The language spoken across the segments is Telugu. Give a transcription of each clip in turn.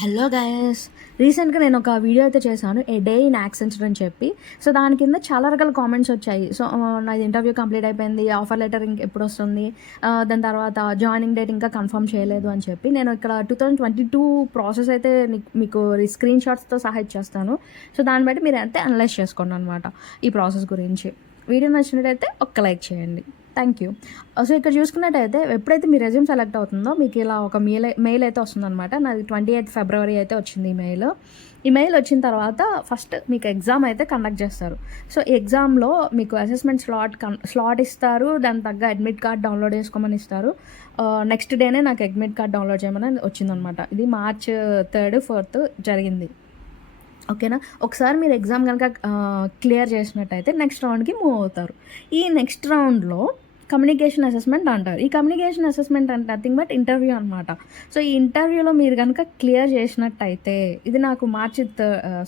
హలో గైస్, రీసెంట్గా నేను ఒక వీడియో అయితే చేశాను, ఏ డే ఇన్ యాక్సెంచర్ అని చెప్పి. సో దాని కింద చాలా రకాల కామెంట్స్ వచ్చాయి. సో నాది ఇంటర్వ్యూ కంప్లీట్ అయిపోయింది, ఆఫర్ లెటర్ ఎప్పుడు వస్తుంది, దాని తర్వాత జాయినింగ్ డేట్ ఇంకా కన్ఫర్మ్ చేయలేదు అని చెప్పి. నేను ఇక్కడ 2022 ప్రాసెస్ అయితే మీకు స్క్రీన్ షాట్స్తో సహా ఇచ్చేస్తాను. సో దాన్ని బట్టి మీరు అయితే అనలైజ్ చేసుకోండి అనమాట ఈ ప్రాసెస్ గురించి. వీడియో నచ్చినట్టయితే ఒక్క లైక్ చేయండి. Thank you. సో ఇక్కడ చూసుకున్నట్టయితే ఎప్పుడైతే మీ రెజ్యూమ్ సెలెక్ట్ అవుతుందో మీకు ఇలా ఒక మెయిల్ అయితే వస్తుందన్నమాట. నాది 28 ఫిబ్రవరి అయితే వచ్చింది ఈ మెయిల్ వచ్చిన తర్వాత ఫస్ట్ మీకు ఎగ్జామ్ అయితే కండక్ట్ చేస్తారు. సో ఈ ఎగ్జామ్లో మీకు అసెస్మెంట్ స్లాట్ ఇస్తారు, దాని తగ్గ అడ్మిట్ కార్డ్ డౌన్లోడ్ చేసుకోమని ఇస్తారు. నెక్స్ట్ డేనే నాకు అడ్మిట్ కార్డ్ డౌన్లోడ్ చేయమని వచ్చిందనమాట. ఇది March 3rd 4th జరిగింది. ఓకేనా. ఒకసారి మీరు ఎగ్జామ్ కనుక క్లియర్ చేసినట్టయితే నెక్స్ట్ రౌండ్కి మూవ్ అవుతారు. ఈ నెక్స్ట్ రౌండ్లో కమ్యూనికేషన్ అసెస్మెంట్ అంటారు. ఈ కమ్యూనికేషన్ అసెస్మెంట్ అంటే నథింగ్ బట్ ఇంటర్వ్యూ అనమాట. సో ఈ ఇంటర్వ్యూలో మీరు కనుక క్లియర్ చేసినట్టయితే, ఇది నాకు March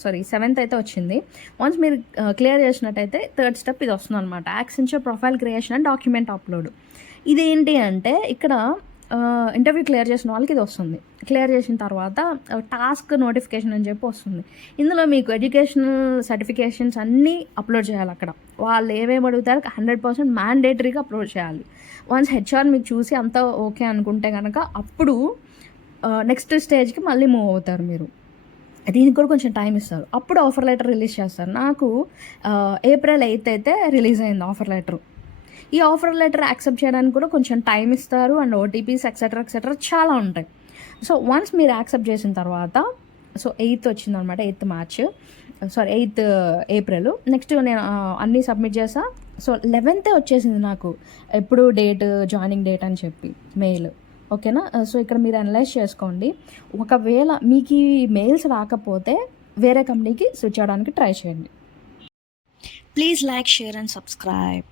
7th అయితే వచ్చింది. వన్స్ మీరు క్లియర్ చేసినట్టయితే థర్డ్ స్టెప్ ఇది వస్తుంది అనమాట, Accenture profile creation and document upload. ఇదేంటి అంటే ఇక్కడ ఇంటర్వ్యూ క్లియర్ చేసిన వాళ్ళకి ఇది వస్తుంది. క్లియర్ చేసిన తర్వాత టాస్క్ నోటిఫికేషన్ అని చెప్పి వస్తుంది. ఇందులో మీకు ఎడ్యుకేషనల్ సర్టిఫికేషన్స్ అన్నీ అప్లోడ్ చేయాలి. అక్కడ వాళ్ళు ఏమేమి అడుగుతారో 100% మ్యాండేటరీగా అప్లోడ్ చేయాలి. వన్స్ హెచ్ఆర్ మీకు చూసి అంతా ఓకే అనుకుంటే కనుక అప్పుడు నెక్స్ట్ స్టేజ్కి మళ్ళీ మూవ్ అవుతారు మీరు. దీనికి కూడా కొంచెం టైం ఇస్తారు. అప్పుడు ఆఫర్ లెటర్ రిలీజ్ చేస్తారు. నాకు April 8th అయితే రిలీజ్ అయింది ఆఫర్ లెటర్. ఈ ఆఫర్ లెటర్ యాక్సెప్ట్ చేయడానికి కూడా కొంచెం టైం ఇస్తారు, అండ్ ఓటీపీస్ ఎక్సెట్రా చాలా ఉంటాయి. సో వన్స్ మీరు యాక్సెప్ట్ చేసిన తర్వాత, సో 8th వచ్చిందనమాట, 8th April. నెక్స్ట్ నేను అన్నీ సబ్మిట్ చేసా. సో 11th వచ్చేసింది నాకు ఎప్పుడు డేట్, జాయినింగ్ డేట్ అని చెప్పి మెయిల్. ఓకేనా. సో ఇక్కడ మీరు అనలైజ్ చేసుకోండి. ఒకవేళ మీకు ఈ మెయిల్స్ రాకపోతే వేరే కంపెనీకి స్విచ్ అవ్వడానికి ట్రై చేయండి. Please like, share and subscribe.